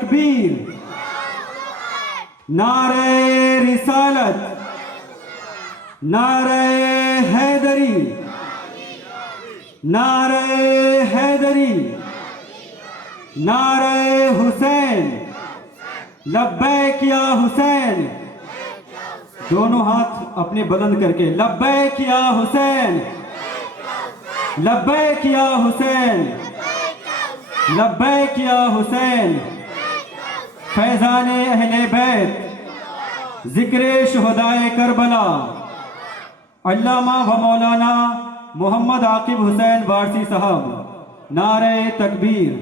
تکبیر، نعرہ رسالت، نعرہ حیدری، نعرہ حیدری، نعرہ حسین، لبیک یا حسین۔ دونوں ہاتھ اپنے بلند کر کے لبیک یا حسین، لبیک یا حسین، لبیک یا حسین۔ فیضان اہل بیت، ذکر شہدائے کربلا، علامہ و مولانا محمد عاقب حسین وارثی صاحب، نعرہ تکبیر۔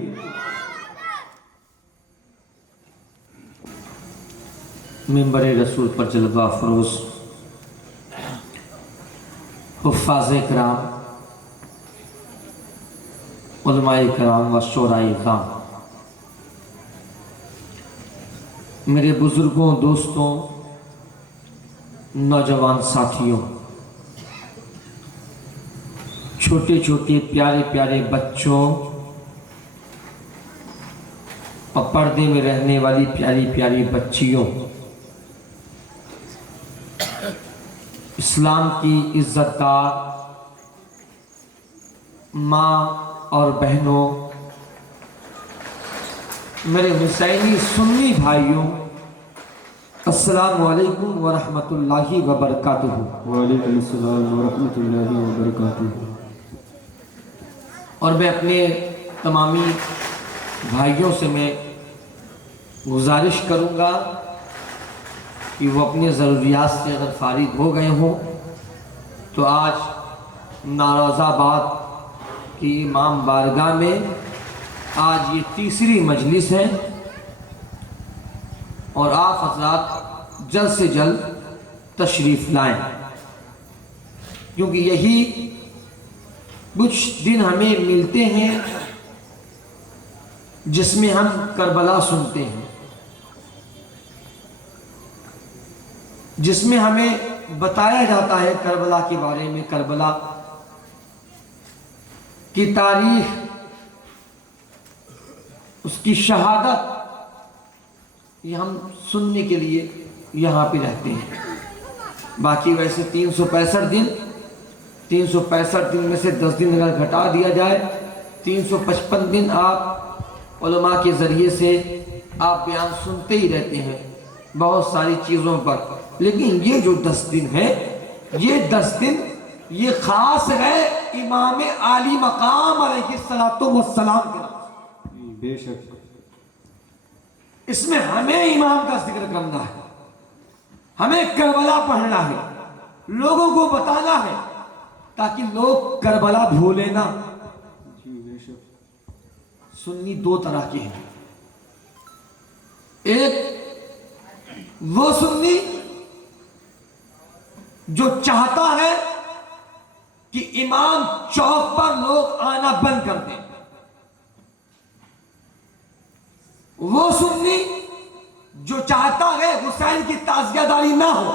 منبر رسول پر جلوہ افروز حفاظ کرام، علماء کرام و شعراء کرام، میرے بزرگوں، دوستوں، نوجوان ساتھیوں، چھوٹے چھوٹے پیارے پیارے بچوں اور پردے میں رہنے والی پیاری پیاری بچیوں، اسلام کی عزت دار ماں اور بہنوں، میرے حسینی سنی بھائیوں، السلام علیکم ورحمۃ اللہ وبرکاتہ۔ وعلیکم السلام ورحمۃ اللہ وبرکاتہ۔ اور میں اپنے تمامی بھائیوں سے میں گزارش کروں گا کہ وہ اپنے ضروریات سے اگر فارغ ہو گئے ہوں تو آج ناروز آباد کی امام بارگاہ میں آج یہ تیسری مجلس ہے، اور آپ حضرات جلد سے جلد تشریف لائیں، کیونکہ یہی کچھ دن ہمیں ملتے ہیں جس میں ہم کربلا سنتے ہیں، جس میں ہمیں بتایا جاتا ہے کربلا کے بارے میں، کربلا کی تاریخ، اس کی شہادت، یہ ہم سننے کے لیے یہاں پہ رہتے ہیں۔ باقی ویسے 365 دن میں سے 10 دن اگر گھٹا دیا جائے، 355 دن آپ علماء کے ذریعے سے آپ بیان سنتے ہی رہتے ہیں بہت ساری چیزوں پر، لیکن یہ جو 10 دن ہے، یہ 10 دن یہ خاص ہے امام عالی مقام علیہ السلام کے نام۔ بے شک اس میں ہمیں امام کا ذکر کرنا ہے، ہمیں کربلا پڑھنا ہے، لوگوں کو بتانا ہے تاکہ لوگ کربلا بھولے نہ۔ جی بے شک۔ سنی 2 طرح کے ہیں، ایک وہ سنی جو چاہتا ہے کہ امام چوک پر لوگ آنا بند کر دیں، وہ سنی جو چاہتا ہے حسین کی تعزیہ داری نہ ہو،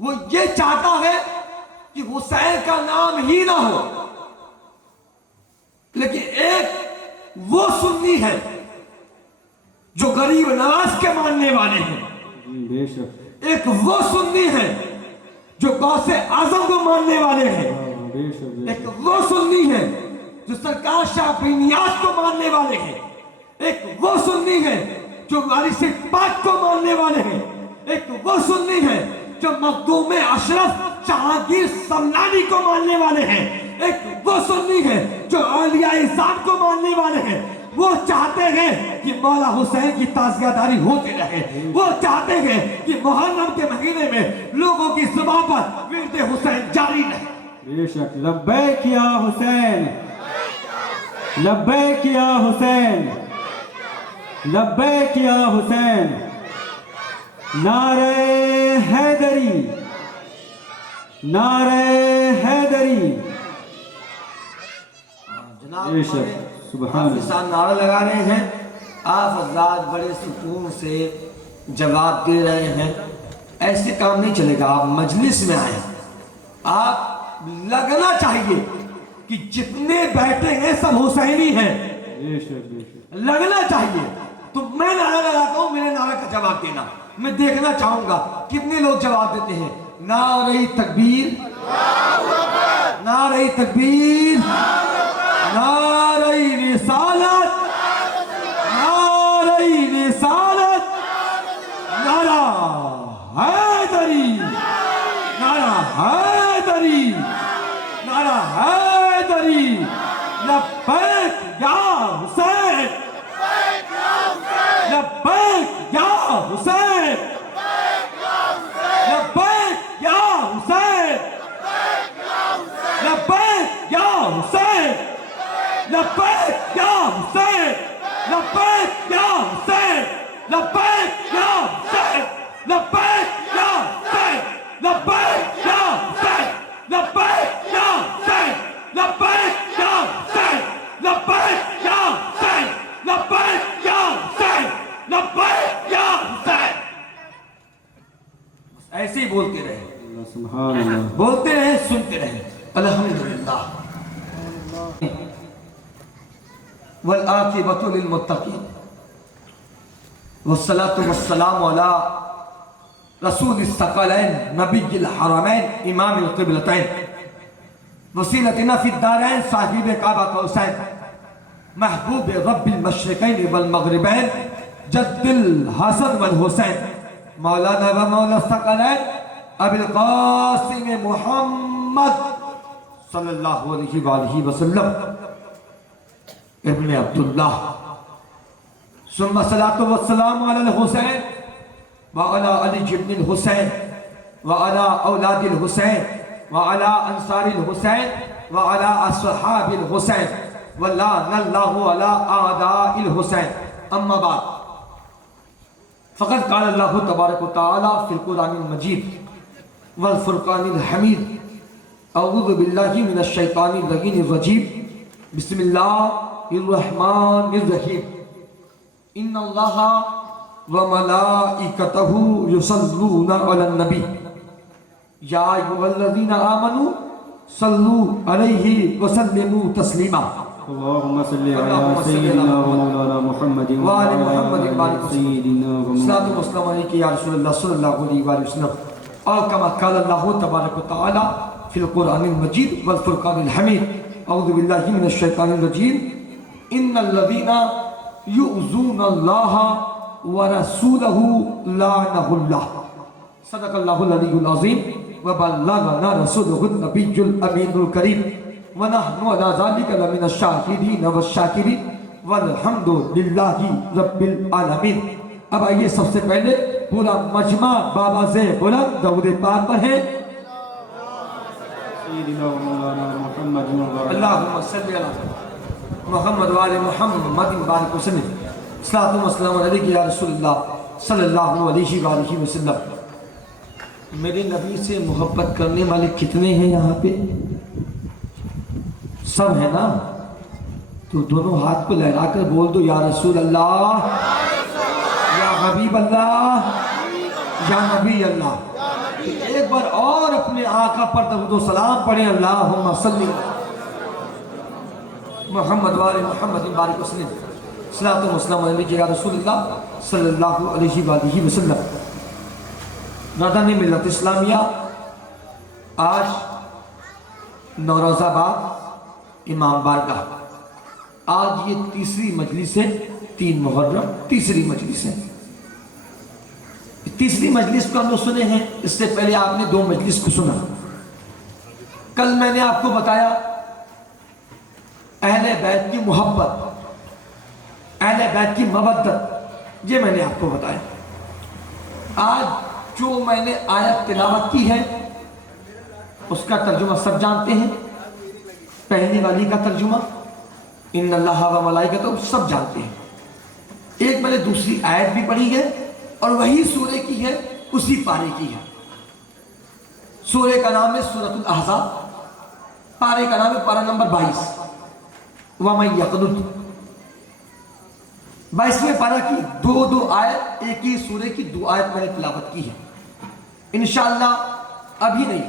وہ یہ چاہتا ہے کہ حسین کا نام ہی نہ ہو۔ لیکن ایک وہ سنی ہے جو غریب نواز کے ماننے والے ہیں، جی بے شک۔ ایک وہ سنی ہے جو غوث اعظم کو ماننے والے ہیں، بے شک بے ایک وہ سنی ہے جو سرکار شاہ نیاز کو ماننے والے ہیں، ایک وہ سنی ہے جو وارث پاک کو ماننے والے ہیں، ایک وہ سنی ہے جو مخدوم اشرف جہانگیر سمنانی کو ماننے والے ہیں، ایک وہ سنی ہے جو اولیاء اعظام کو ماننے والے ہیں۔ وہ چاہتے ہیں کہ مولا حسین کی تعزیہ داری ہوتی رہے، وہ چاہتے ہیں کہ محرم کے مہینے میں لوگوں کی زبان پر ورد حسین جاری رہے۔ بے شک۔ لبیک یا حسین، لبیک یا حسین، لبیک یا حسین، نعرہ حیدری، نعرہ حیدری۔ جناب بے شک، سبحان اللہ۔ حافظان نعرہ لگا رہے ہیں، آپ حضرات بڑے سکون سے جواب دے رہے ہیں، ایسے کام نہیں چلے گا۔ آپ مجلس میں آئیں، آپ لگنا چاہیے کہ جتنے بیٹھے ہیں سب حسینی ہیں، بے شک بے شک لگنا چاہیے. تو میں نعرہ لگاتا ہوں, میرے نعرہ کا جواب دینا. میں دیکھنا چاہوں گا کتنے لوگ جواب دیتے ہیں. نعرہ تکبیر, نعرہ تکبیر, نعرہ رسالت, نعرہ رسالت, نعرہ حیدری, نعرہ حیدری, نعرہ حیدری. لبیک یا حسین, لبیک یا حسین, لبیک یا حسین, لبیک یا حسین, لبیک یا حسین, لبیک یا حسین, لبیک یا حسین, لبیک یا حسین, لبیک یا حسین, لبیک یا حسین, لبیک یا حسین, لبیک یا حسین, لبیک یا حسین, لبیک یا حسین. ایسے ہی بولتے رہے, اللہ سبحان اللہ. بولتے رہے, سنتے رہے. الحمدللہ والعاقبۃ للمتقین والصلاة والسلام علی رسول الثقلین نبی الحرمین امام القبلتین وسیلتنا فی الدارین صاحب کعبہ قوسین محبوب رب المشرقین والمغربین جد الحسن والحسین مولانا و مولا الثقلین ابی القاسم محمد صلی اللہ علیہ وآلہ وسلم ابن عبداللہ ثم صلاة والسلام علی الحسین وعلى علی ابن الحسین وعلى اولاد الحسین وعلى انصار الحسین وعلى اصحاب الحسین ولعن اللہ علی اعداء الحسین. اما بعد فقد قال اللہ تبارک وتعالی فی القرآن المجید والفرقان الحمید اعوذ باللہ من الشیطان اللعین الرجیم بسم اللہ الرحمن الرحیم ان اللہ وملائکتہ یصلون علی النبی یا ایھا الذین آمنوا صلوا علیہ وسلموا تسلیما. اللهم صل على سيدنا ومولانا محمد وعلى محمد وعلى سيدنا صلاة ومولانا والسلام علیکہ یا رسول اللہ صلی اللہ علیہ وآلہ وسلم. اور کما قال اللہ تبارک وتعالی فی القرآن المجید والفرقان الحمید اعوذ باللہ من الشیطان الرجیم ان الذین یؤذون اللہ ورسولہ لعنہ اللہ. صدق اللہ العلی العظیم وبلغنا رسولہ النبی الامین الکریم ونحن على ذلك لمن الشاہدین والشاکرین والحمد للہ رب العالمین. اب آئیے سب سے پہلے پورا مجمع بابا سے بلند درود پاک پر ہے. سيدنا ومولانا محمد وعلى اللہم صلی علی محمد وعلی محمد بارک وسلم. صلاۃ و سلام علیکہ یا رسول اللہ صلی اللہ علیہ وآلہ وسلم. میرے نبی سے محبت کرنے والے کتنے ہیں یہاں پہ؟ سب ہے نا؟ تو دونوں ہاتھ کو لہرا کر بول دو یا رسول اللہ, یا حبیب اللہ, یا نبی اللہ. ایک بار اور اپنے آقا پر درود و سلام پڑھیں. اللہم صلی محمد وعلی محمد بارک وسلم. صلاۃ و سلام علیکہ یا رسول اللہ صلی اللہ علیہ وآلہ وسلم. نادان ملت اسلامیہ, آج نوروز آباد امام بارگاہ, آج یہ تیسری مجلس ہے. 3 محرم تیسری مجلس ہے. تیسری مجلس کو ہم لوگ سنے ہیں, اس سے پہلے آپ نے 2 مجلس کو سنا. کل میں نے آپ کو بتایا اہل بیت کی محبت, اہل بیت کی مودت, یہ میں نے آپ کو بتایا. آج جو میں نے آیت تلاوت کی ہے اس کا ترجمہ سب جانتے ہیں. پہلی والی کا ترجمہ ان اللہ و ملائکتہ سب جانتے ہیں. ایک میں نے دوسری آیت بھی پڑھی ہے اور وہی سورہ کی ہے, اسی پارے کی ہے. سورہ کا نام ہے سورۃ الاحزاب, پارے کا نام ہے پارہ نمبر 22 وَمَن يَقْنُتْ. 22ویں پارہ کی 2 آیت, ایک ہی سورہ کی 2 آیت میں نے تلاوت کی ہے. انشاءاللہ ابھی نہیں,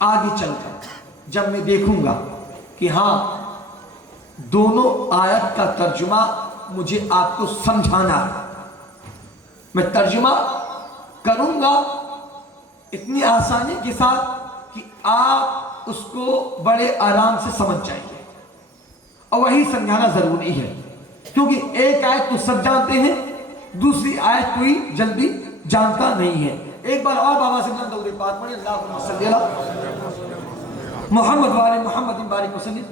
آگے چل کر جب میں دیکھوں گا کہ ہاں دونوں آیت کا ترجمہ مجھے آپ کو سمجھانا ہے. میں ترجمہ کروں گا اتنی آسانی کے ساتھ کہ آپ اس کو بڑے آرام سے سمجھ جائیں گے, اور وہی سمجھانا ضروری ہے, کیونکہ ایک آیت تو سب جانتے ہیں, دوسری آیت کوئی جلدی جانتا نہیں ہے. ایک بار اور بابا سے درود پاک پڑھیں. اللہم صلی اللہ محمد وعلی محمد بارک وسلم.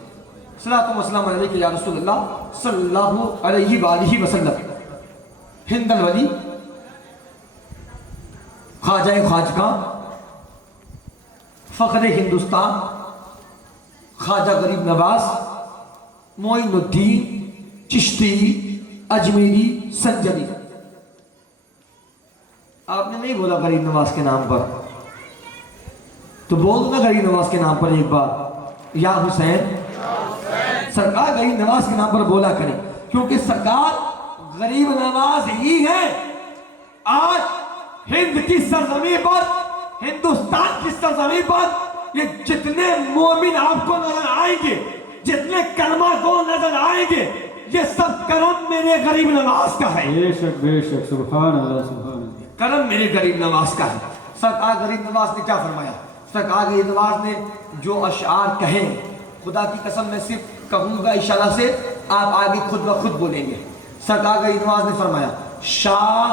صلاۃ و سلام علیک یا رسول اللہ صلی اللہ علیہ وآلہ وسلم. ہند الولی خواجہ خواجگاں فخر ہندوستان خواجہ غریب نواز معین الدین چشتی اجمیری سنجری. آپ نے نہیں بولا غریب نواز کے نام پر, تو بول دو نا غریب نواز کے نام پر ایک بار, یا حسین. سرکار غریب نواز کے نام پر بولا کریں, کیونکہ سرکار غریب نواز ہی ہے آج ہند کی سرزمین پر, ہندوستان کی سرزمین پر یہ جتنے مومن آپ کو نظر آئیں گے, جتنے کلمہ کو نظر آئیں گے, یہ سب کرم میرے غریب نواز کا ہے. بے شک بے شک, سبحان اللہ سبحان اللہ. کرم میرے غریب نواز کا ہے. سرکار غریب نواز نے کیا فرمایا؟ سرکار غریب نواز نے جو اشعار کہیں, خدا کی قسم میں صرف کہوں گا اشارہ سے, آپ آگے خود بخود بولیں گے. سرکار غریب نواز نے فرمایا شاہ,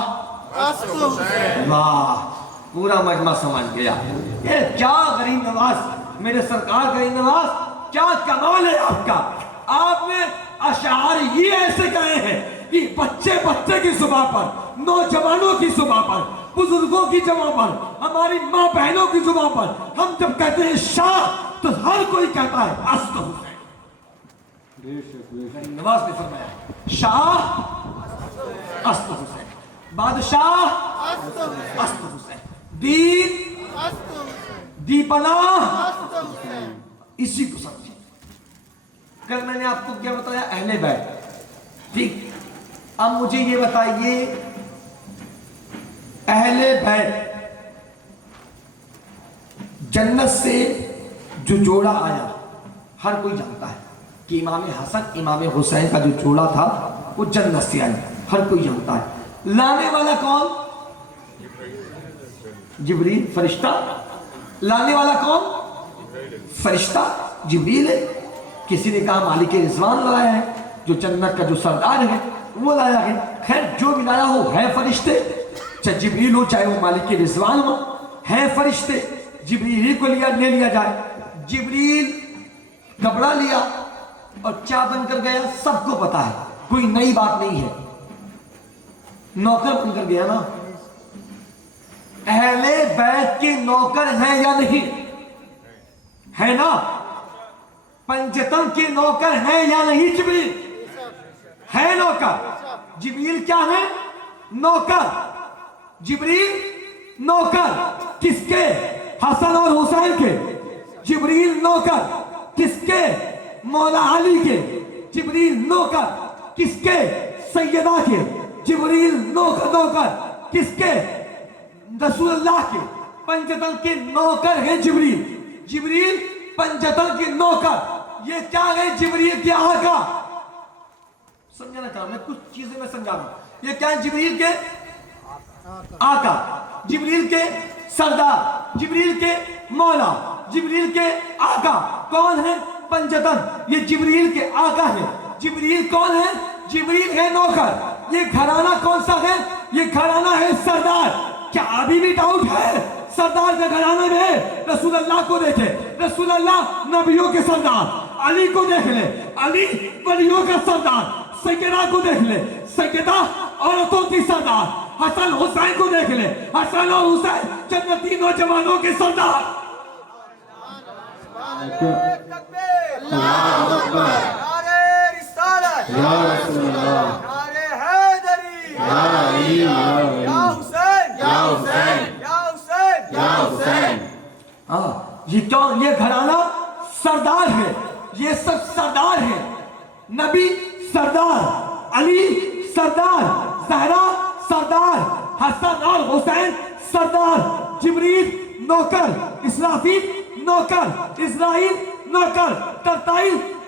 واہ, پورا مجمع سمجھ گیا. یہ کیا غریب نواز, میرے سرکار غریب نواز, کیا کمال ہے آپ کا. آپ نے اشعار ہی ایسے کہے ہیں کہ بچے بچے کی زبان پر, نوجوانوں کی زبان پر, بزرگوں کی زبان پر, ہماری ماں بہنوں کی زبان پر ہم جب کہتے ہیں شاہ تو ہر کوئی کہتا ہے است حسین. غریب نواز نے فرمایا شاہ است حسین, بادشاہ است حسین, دین دی پناہ اسی کو سمجھیں. کل میں نے آپ کو کیا بتایا؟ اہل بیت. ٹھیک, اب مجھے یہ بتائیے اہل بیت جنت سے جو جوڑا آیا ہر کوئی جانتا ہے کہ امام حسن امام حسین کا جو جوڑا تھا وہ جنت سے آیا, ہر کوئی جانتا ہے. لانے والا کون؟ جبریل فرشتہ. لانے والا کون؟ فرشتہ جبریل ہے. کسی نے کہا مالک رضوان لایا ہے, جو جنت کا جو سردار ہے وہ لایا ہے. خیر جو بھی لایا ہو ہے فرشتے, چاہے جبریل ہو چاہے وہ مالک رضوان ہو, ہے فرشتے. جبریل ہی کو لے لیا جائے. جبریل کپڑا لیا اور کیا بن کر گیا سب کو پتا ہے, کوئی نئی بات نہیں ہے. نوکر بن کر گیا نا. اہل بیت کے نوکر ہیں یا نہیں؟ ہے نا. پنجتن کے نوکر ہیں یا نہیں؟ جبریل ہے نوکر. جبریل کیا ہے؟ نوکر. جبریل نوکر کس کے؟ حسن اور حسین کے. جبریل نوکر کس کے؟ مولا علی کے. جبریل نوکر کس کے؟ سیدہ کے. جبریل نوکر کس کے؟ رسول اللہ کے. پنجتن کے نوکر ہیں جبریل. جبریل پنجتن کے نوکر. یہ کیا ہے؟ جبریل کے آقا. سمجھانا چاہوں میں کچھ چیزیں میں سمجھا رہا ہوں. یہ کیا ہے؟ جبریل کے آقا, جبریل کے سردار, جبریل کے مولا, جبریل کے آقا. کون ہے؟ پنجتن. یہ جبریل کے آقا ہے. جبریل کون ہے؟ جبریل ہے نوکر. یہ گھرانہ کون سا ہے؟ یہ گھرانہ ہے سردار. کیا ابھی بھی ڈاؤٹ ہے؟ سردار کے گھرانے میں رسول اللہ کو دیکھے, رسول اللہ نبیوں کے سردار. علی کو دیکھ لے, علی ولیوں کا سردار. سیدہ کو دیکھ لے, سیدہ عورتوں کی سردار. حسن حسین کو دیکھ لے, حسن اور حسین جنتی نوجوانوں کے سردار. یہ کون؟ یہ گھرانہ سردار ہے. یہ سب سردار ہے. نبی سردار, علی سردار, زہرا سردار, حسن اور حسین سردار. جبریل نوکر, اسرافیل نوکر, اسرائیل نوکر, ترتائیل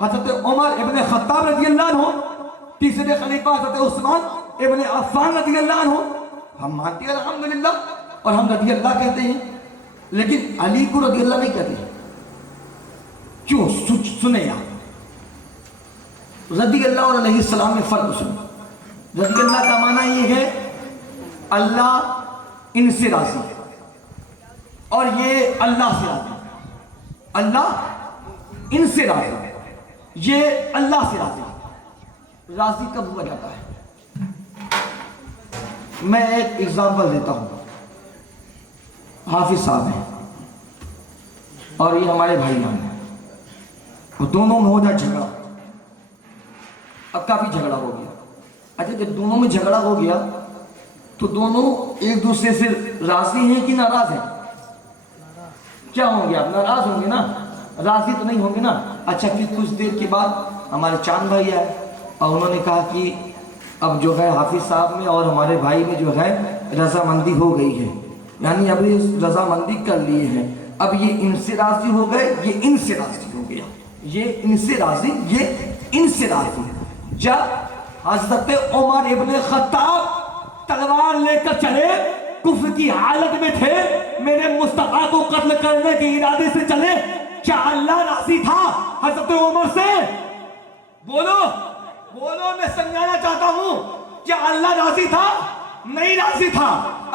حضرت عمر ابن خطاب رضی اللہ عنہ، تیسرے خلیفہ حضرت عثمان ابن عفان رضی اللہ عنہ، ہم مانتے ہیں الحمدللہ اور ہم رضی اللہ کہتے ہیں، لیکن علی کو رضی اللہ نہیں کہتے. کیوں؟ سنیں آپ، رضی اللہ اور علیہ السلام میں فرق سنیں. رضی اللہ کا معنی یہ ہے اللہ ان سے راضی، اور یہ اللہ سے راضی. اللہ ان سے راضی، یہ اللہ سے راضی. راضی کب ہوا جاتا ہے؟ میں ایک اگزامپل دیتا ہوں. حافظ صاحب ہیں اور یہ ہمارے بھائی جان ہیں، وہ دونوں میں ہو جائے جھگڑا. اب کافی جھگڑا ہو گیا. اچھا جب دونوں میں جھگڑا ہو گیا تو دونوں ایک دوسرے سے راضی ہیں کہ ناراض ہیں؟ کیا ہوں گے آپ؟ ناراض ہوں گے نا، راضی تو نہیں ہوں گے نا. اچھا پھر کچھ دیر کے بعد ہمارے چاند بھائی آئے اور انہوں نے کہا کہ اب جو ہے حافظ صاحب میں اور ہمارے بھائی میں جو ہے رضامندی ہو گئی ہے، یعنی اب یہ رضامندی کر لیے ہیں، اب یہ ان سے راضی ہو گئے، یہ ان سے راضی ہو گیا، یہ ان سے راضی، یہ ان سے راضی. جب حضرت عمر ابن خطاب تلوار لے کر چلے، کفر کی حالت میں تھے، میرے مصطفیٰ کو قتل کرنے کے ارادے سے چلے، کیا اللہ راضی تھا حضرت عمر سے؟ بولو بولو، میں سمجھانا چاہتا ہوں. کیا اللہ راضی تھا؟ نہیں راضی تھا.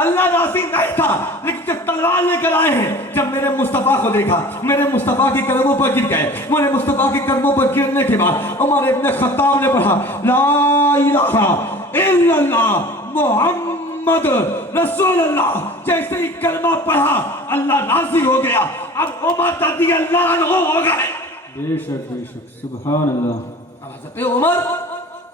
اللہ راضی نہیں تھا. لیکن جب تلوار لے کر آئے ہیں، جب میرے مصطفیٰ کو دیکھا، میرے مصطفیٰ کے قدموں پر گر گئے. میرے مصطفیٰ کے قدموں پر گرنے کے بعد عمر ابن خطاب نے پڑھا لا الہ الا اللہ محمد رسول اللہ. جیسے ہی کلمہ پڑھا اللہ راضی ہو گیا. اب عمر رضی اللہ عنہ ہو گئے. بے شک سبحان اللہ. اب حضرت عمر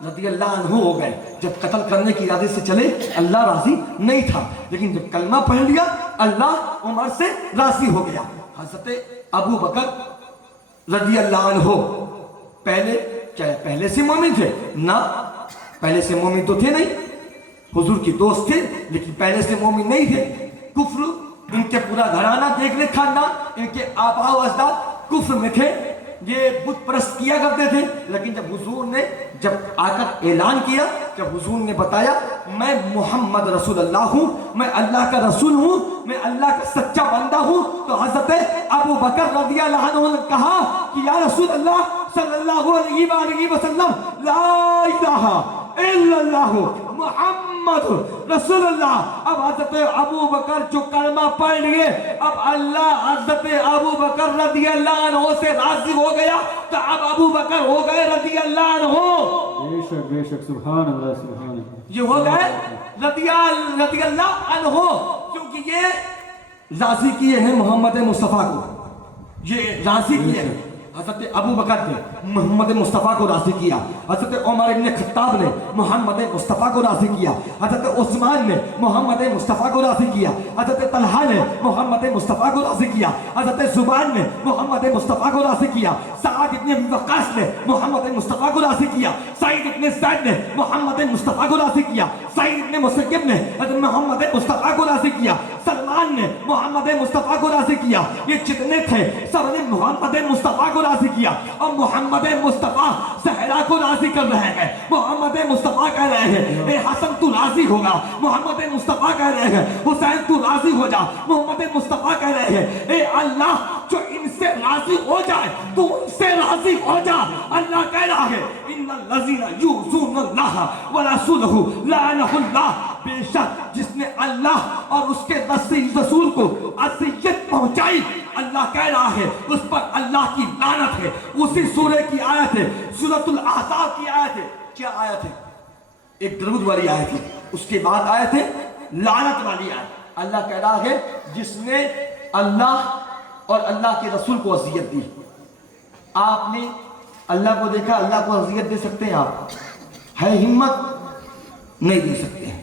رضی اللہ عنہ ہو گئے. جب قتل کرنے کی ارادے سے چلے اللہ راضی نہیں تھا، لیکن جب کلمہ پڑھ لیا اللہ عمر سے راضی ہو گیا. حضرت ابو بکر رضی اللہ عنہ پہلے سے مومن تھے نہ؟ پہلے سے مومن تو تھے نہیں، حضور کی دوست تھے، لیکن پہلے سے مومن نہیں تھے. کفر، ان کے پورا گھرانہ دیکھ لے، خاندان، ان کے آباء و اجداد کفر میں تھے، یہ بت پرست کیا کرتے تھے. لیکن جب حضور نے جب آ کر اعلان کیا، جب حضور نے بتایا میں محمد رسول اللہ ہوں، میں اللہ کا رسول ہوں، میں اللہ کا سچا بندہ ہوں، تو حضرت ابو بکر رضی اللہ عنہ نے کہا کہ یا رسول اللہ صلی اللہ علیہ وآلہ وسلم لا الہ الا اللہ محمد رسول اللہ. اب حضرت ابو بکر جو کلمہ پڑھ لیے، اب اللہ حضرت ابو بکر رضی اللہ عنہ سے راضی ہو گیا، تو اب ابو بکر ہو گئے رضی اللہ عنہ. بے شک سبحان اللہ سبحان اللہ. یہ ہو گئے رضی اللہ عنہ، کیونکہ یہ راضی کیے ہیں محمد مصطفیٰ کو. یہ راضی کیے ہیں حضرت ابو بکر نے محمد مصطفیٰ کو راضی کیا. حضرت عمر ابن خطاب نے محمد مصطفیٰ کو راضی کیا. حضرت عثمان نے محمد مصطفیٰ کو راضی کیا. حضرت طلحہ نے محمد مصطفیٰ کو راضی کیا. حضرت زبان نے محمد مصطفیٰ کو راضی کیا. سعد ابن ابی وقاص نے محمد مصطفیٰ کو راضی کیا. سعید ابن زید نے محمد مصطفیٰ کو راضی کیا. سعید ابن مسیب نے حضرت محمد مصطفیٰ کو راضی کیا. سلمان نے محمد مصطفیٰ کو راضی کیا. یہ جتنے تھے سب نے محمد مصطفیٰ کو راضی کیا. اور محمد مصطفیٰ زہرا کو راضی کر رہے ہیں. محمد مصطفیٰ کہہ رہے ہیں اے حسن تو راضی ہوگا. محمد مصطفیٰ کہہ رہے ہیں حسین تو راضی ہو جا. محمد مصطفیٰ کہہ رہے ہیں اے اللہ جو ان سے راضی ہو جائے تو ان سے راضی ہو جا. اللہ کہہ رہا ہے ان الذین یؤذون اللہ ورسولہ لعنہ اللہ. بے شک جس نے اللہ اور اس کے رسول کو اذیت پہنچائی، اللہ کہہ رہا ہے اس پر اللہ کی لعنت ہے. اسی سورہ کی آیت ہے، سورۃ الاحزاب کی آیت ہے. کیا آیت ہے؟ ایک درود والی آیت ہے، اس کے بعد آیت ہے لعنت والی آیت. اللہ کہہ رہا ہے جس نے اللہ اور اللہ کے رسول کو اذیت دی. آپ نے اللہ کو دیکھا، اللہ کو اذیت دے سکتے ہیں؟ آپ ہے ہمت؟ نہیں دے سکتے ہیں.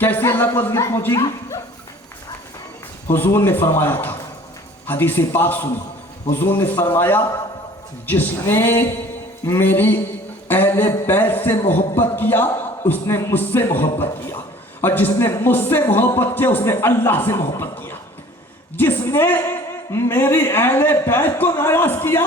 کیسے اللہ کو اذیت پہنچے گی؟ حضور نے فرمایا تھا، حدیث پاک سنو، حضور نے فرمایا جس نے میری اہل بیت سے محبت کیا اس نے مجھ سے محبت کیا، اور جس نے مجھ سے محبت کیا اس نے اللہ سے محبت کیا. جس نے میری اہل بیت کو ناراض کیا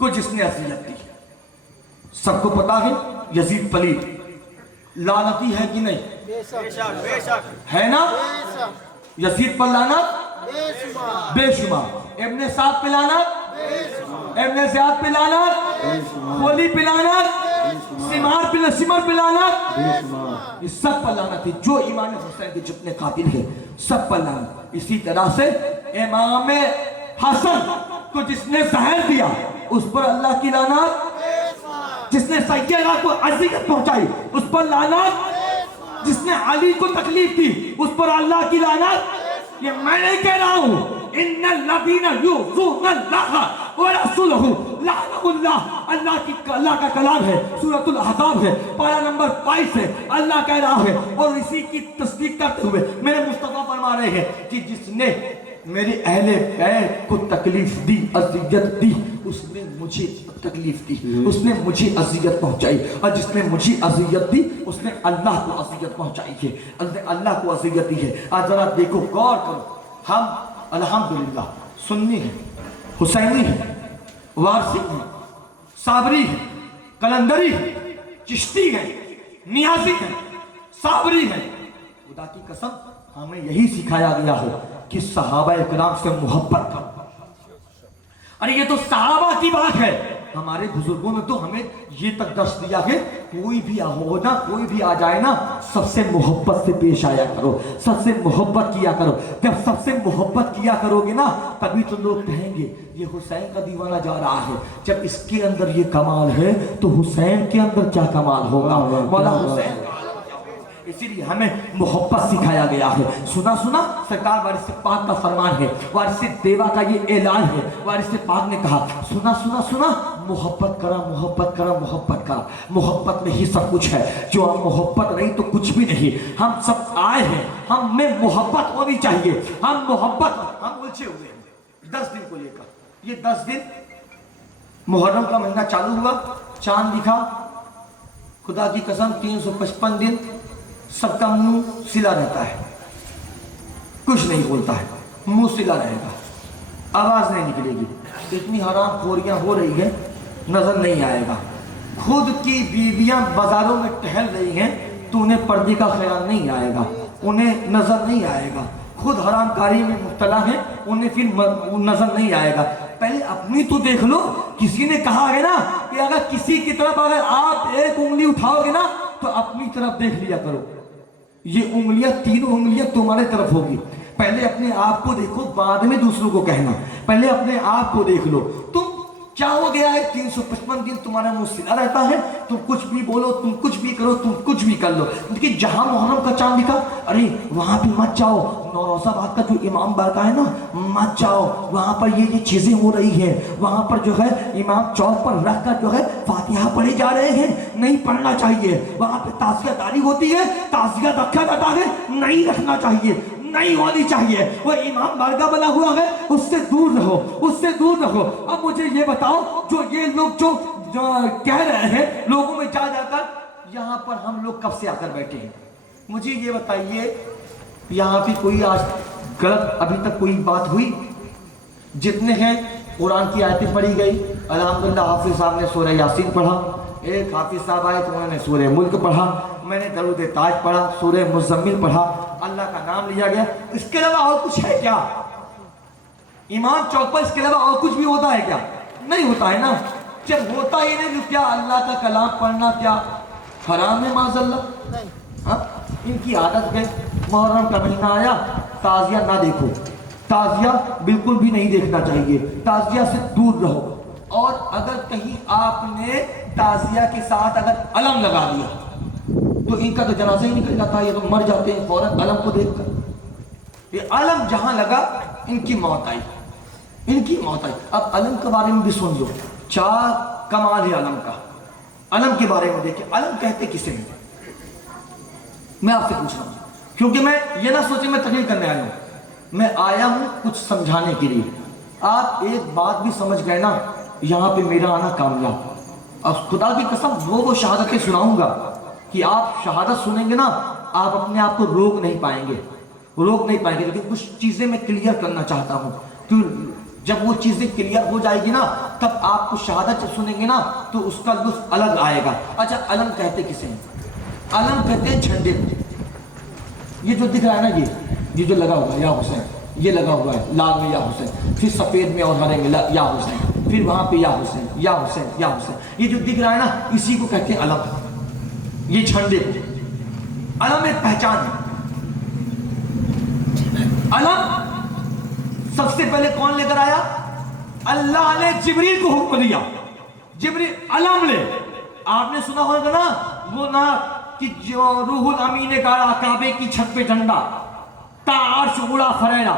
کو جس نے اذیت دی. سب کو پتا ہے یزید پلید لعنتی ہے کہ نہیں؟ بے شک بے شک ہے نا؟ یزید پر لعنت بے شمار، ابن سعد پہ لعنت، ابن زیاد پہ لعنت، خولی پہ لعنت، سمار پہ لعنت، یہ سب پر لعنت تھی. جو امام حسین کے جتنے قاتل ہیں سب پر لعنت. اسی طرح سے امام حسن کو جس نے زہر دیا اس پر اللہ کی لعنت، جس نے سیدہ کو اذیت پہنچائی اس پر لعنت، جس نے علی کو تکلیف دی اس پر اللہ کی لعنت. یہ میں نہیں کہہ رہا ہوں، ان الذین یؤذون اللہ ورسولہ لعنهم اللہ، اللہ کا کلام ہے، سورۃ الاحزاب ہے، پارہ نمبر 22 ہے. اللہ کہہ رہا ہے اور اسی کی تصدیق کرتے ہوئے میرے مصطفیٰ فرما رہے ہیں کہ جس نے میرے اہل بیت کو تکلیف دی، اذیت دی، اس نے مجھے تکلیف دی، اس نے مجھے اذیت پہنچائی، اور جس نے مجھے اذیت دی اس نے اللہ کو اذیت پہنچائی ہے، اللہ کو اذیت دی ہے. آج ذرا دیکھو، غور کرو، ہم الحمدللہ سنی ہیں، حسینی ہیں، وارثی ہیں، صابری ہیں، قلندری ہیں، چشتی ہیں، نیازی ہیں، صابری ہیں. خدا کی قسم ہمیں یہی سکھایا گیا ہے کہ صحابہ اکرام سے محبت کرو. ارے یہ تو صحابہ کی بات ہے، ہمارے بزرگوں نے تو ہمیں یہ تک درس دیا کہ کوئی بھی ہو نا، کوئی بھی آ جائے نا، سب سے محبت سے پیش آیا کرو، سب سے محبت کیا کرو. جب سب سے محبت کیا کرو گے نا تبھی تو لوگ کہیں گے یہ حسین کا دیوانہ جا رہا ہے. جب اس کے اندر یہ کمال ہے تو حسین کے اندر کیا کمال ہوگا؟ مولا حسین. اسی لیے ہمیں محبت سکھایا گیا ہے. سنا سرکار وارث پاک کا فرمان ہے، وارث دیوا کا یہ اعلان ہے. وارث پاک نے کہا سنا محبت کرا، محبت کرا، محبت کرا. محبت میں ہی سب کچھ ہے. جو ہم محبت نہیں تو کچھ بھی نہیں. ہم سب آئے ہیں، ہم میں محبت ہونی چاہیے. ہم الجھے ہوئے ہیں 10 دن کو لے کر. یہ 10 دن محرم کا مہینہ چالو ہوا، چاند دکھا، خدا کی قسم 355 دن سب کا منہ سلا رہتا ہے، کچھ نہیں بولتا ہے، منہ سلا رہے گا، آواز نہیں نکلے گی. اتنی حرام خوریاں ہو رہی ہیں، نظر نہیں آئے گا. خود کی بیویاں بازاروں میں ٹہل رہی ہیں تو انہیں پردے کا خیال نہیں آئے گا، انہیں نظر نہیں آئے گا. خود حرام کاری میں مبتلا ہے، انہیں پھر نظر نہیں آئے گا. پہلے اپنی تو دیکھ لو. کسی نے کہا ہے نا کہ اگر کسی کی طرف اگر آپ ایک انگلی اٹھاؤ گے نا تو اپنی طرف دیکھ لیا کرو. یہ انگلیاں، 3 انگلیاں تمہارے طرف ہوگی. پہلے اپنے آپ کو دیکھو، بعد میں دوسروں کو کہنا. پہلے اپنے آپ کو دیکھ لو. تم کیا ہو گیا ہے 355 دن تمہارا منہ سلا رہتا ہے، تم کچھ بھی بولو، تم کچھ بھی کرو، تم کچھ بھی کر لو. لیکن جہاں محرم کا چاند دکھا، ارے وہاں پہ مت جاؤ. نوروز آباد کا جو امام بارگاہ ہے نا، مت جاؤ وہاں پر. یہ چیزیں ہو رہی ہیں وہاں پر، جو ہے امام چوک پر رکھ کر جو ہے فاتحہ پڑھے جا رہے ہیں، نہیں پڑھنا چاہیے. وہاں پہ تعزیہ داری ہوتی ہے، تعزیہ رکھا جاتا ہے، نہیں رکھنا چاہیے، نہیں ہونی چاہیے. وہ امام بارگاہ بنا ہوا ہے، اس سے دور رہو، اس سے دور رہو. اب مجھے یہ بتاؤ، جو یہ لوگ جو کہہ رہے ہیں لوگوں میں جا کر، یہاں پر ہم لوگ کب سے آ کر بیٹھے ہیں؟ مجھے یہ بتائیے، یہاں پہ کوئی آج غلط ابھی تک کوئی بات ہوئی؟ جتنے ہیں قرآن کی آیتیں پڑھی گئی. الحمدللہ حافظ صاحب نے سورہ یاسین پڑھا، ایک حافظ صاحب آئے تو انہوں نے سورہ ملک پڑھا، میں نے درود تاج پڑھا، سورہ مزمل پڑھا، اللہ کا نام لیا گیا. اس کے علاوہ اور کچھ ہے کیا؟ امام چوک پر اس کے علاوہ اور کچھ بھی ہوتا ہے کیا؟ نہیں ہوتا ہے نا. جب ہوتا ہی نہیں تو کیا اللہ کا کلام پڑھنا کیا حرام ہے؟ معاذ اللہ. ہاں، ان کی عادت ہے. محرم کا مہینہ آیا، تعزیہ نہ دیکھو. تعزیہ بالکل بھی نہیں دیکھنا چاہیے، تعزیہ سے دور رہو. اور اگر کہیں آپ نے تعزیہ کے ساتھ اگر علم لگا دیا تو ان کا تو جنازہ ہی نکل جاتا ہے، یہ تو مر جاتے ہیں فوراً علم کو دیکھ کر. یہ علم جہاں لگا ان کی موت آئی، ان کی موت آئی. اب علم کے بارے میں بھی سن لو، 4 کمال ہے علم کا. علم کے بارے میں دیکھیں، علم کہتے کسے ہیں؟ میں آپ سے پوچھ رہا ہوں، کیونکہ میں یہ نہ سوچیں میں تقریر کرنے آیا ہوں، میں آیا ہوں کچھ سمجھانے کے لیے. آپ ایک بات بھی سمجھ گئے نا، یہاں پہ میرا آنا کامیاب. اور خدا کی قسم وہ شہادتیں سناؤں گا کہ آپ شہادت سنیں گے نا، آپ اپنے آپ کو روک نہیں پائیں گے، روک نہیں پائیں گے. لیکن کچھ چیزیں میں کلیئر کرنا چاہتا ہوں. جب وہ چیزیں کلیئر ہو جائے گی نا تب آپ کو شہادت جب سنیں گے نا تو اس کا لطف الگ آئے گا. اچھا علم کہتے کسے ہیں؟ علم کہتے ہیں جھنڈے کو. یہ جو دکھ رہا ہے نا یہ جو لگا ہوا ہے یا حسین, یہ لگا ہوا ہے لال میں یا حسین, پھر سفید میں اور ہرے میں یا حسین, پھر وہاں پہ یا حسین یا حسین یا حسین, یہ جو دکھ رہا ہے نا اسی کو کہتے ہیں علم. یہ جھنڈے کو علم ایک پہچان ہے. علم سب سے پہلے کون لے کر آیا؟ اللہ نے جبریل کو حکم دیا, جبریل علم لے. آپ نے سنا ہوگا نا وہ نا کہ جو روح الامین نے کہا کعبے کی چھت پہ جھنڈا تا عرش اڑا فریلا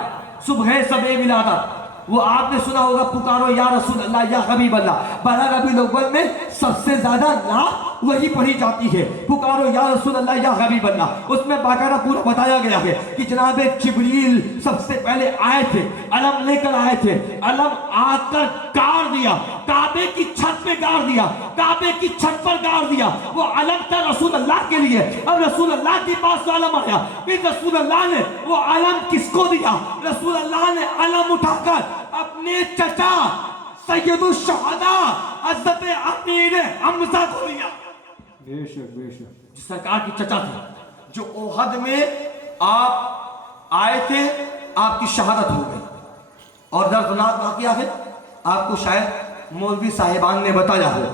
صبح سبے ولادت, وہ آپ نے سنا ہوگا پکارو یا رسول اللہ یا حبیب اللہ. 12 ربیع الاول میں سب سے زیادہ نعت وہی پڑھی جاتی ہے, پکارو یا رسول اللہ یا حبیب اللہ. اس میں باقاعدہ پورا بتایا گیا ہے کہ جناب جبریل سب سے پہلے آئے تھے, علم لے کر آئے تھے. علم آ کر گاڑ دیا, کعبے کی چھت پہ گاڑ دیا, کعبے کی چھت پر گاڑ دیا. وہ علم تھا رسول اللہ کے لیے. اب رسول اللہ کے پاس تو علم آیا, پھر رسول اللہ نے وہ علم کس کو دیا؟ رسول اللہ نے علم اٹھا کر اپنے چچا سید الشہداء حضرت امیر حمزہ کو دیا. بے شک بے شک. سرکار کی چچا تھا جو احد میں آپ آئے تھے, آپ کی شہادت ہو گئی. اور دردناک واقعہ ہے, آپ کو شاید مولوی صاحبان نے بتایا ہو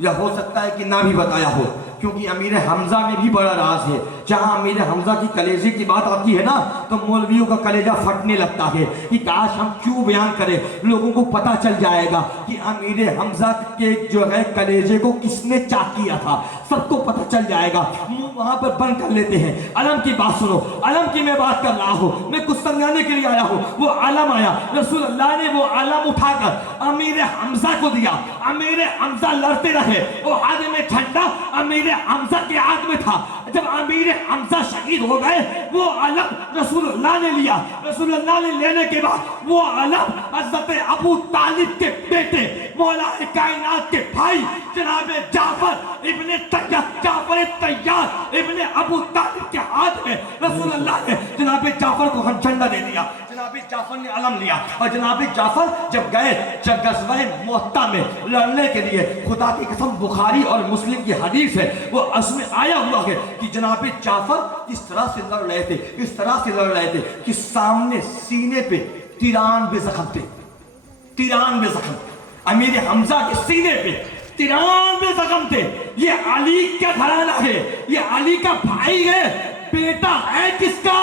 یا ہو سکتا ہے کہ نہ بھی بتایا ہو, کیونکہ امیر حمزہ میں بھی بڑا راز ہے. جہاں امیر حمزہ کی کلیجے کی بات آتی ہے نا تو مولویوں کا کلیجہ پھٹنے لگتا ہے کہ کاش ہم کیوں بیان کریں, لوگوں کو پتہ چل جائے گا کہ امیر حمزہ کے جو ہے کلیجے کو کس نے چاک کیا تھا, سب کو پتہ چل جائے گا. وہاں پر بند کر لیتے ہیں. علم کی بات سنو, علم کی میں بات کر رہا ہوں, میں کچھ سمجھانے کے لیے آیا ہوں. وہ علم آیا, رسول اللہ نے وہ علم اٹھا کر امیر حمزہ کو دیا. امیر حمزہ لڑتے رہے, وہ ہاتھ میں جھنڈا امیر حمزہ کے ہاتھ میں تھا. جب امیر حمزہ شہید ہو گئے وہ علم رسول اللہ نے لیا. رسول اللہ نے لینے کے بعد وہ علم حضرت ابو طالب کے بیٹے مولا کائنات کے بھائی جناب جعفر ابن طیار ابن ابو طالب کے ہاتھ میں رسول اللہ نے جناب جعفر کو ہم جھنڈا دے دیا. جناب جعفر نے علم لیا اور جناب جعفر جب گئے غزوہ مؤتہ میں لڑنے کے لیے, خدا کی قسم بخاری اور مسلم کی حدیث ہے, وہ اس میں آیا ہوا ہے کہ جناب جعفر اس طرح سے لڑ رہے تھے, اس طرح سے لڑ رہے تھے کہ سامنے سینے پہ 93 زخم تھے. 93 زخم امیر حمزہ کے سینے پہ 93 زخم تھے. یہ علی کا گھرانہ ہے, یہ علی کا بھائی ہے. بیٹا ہے کس کا؟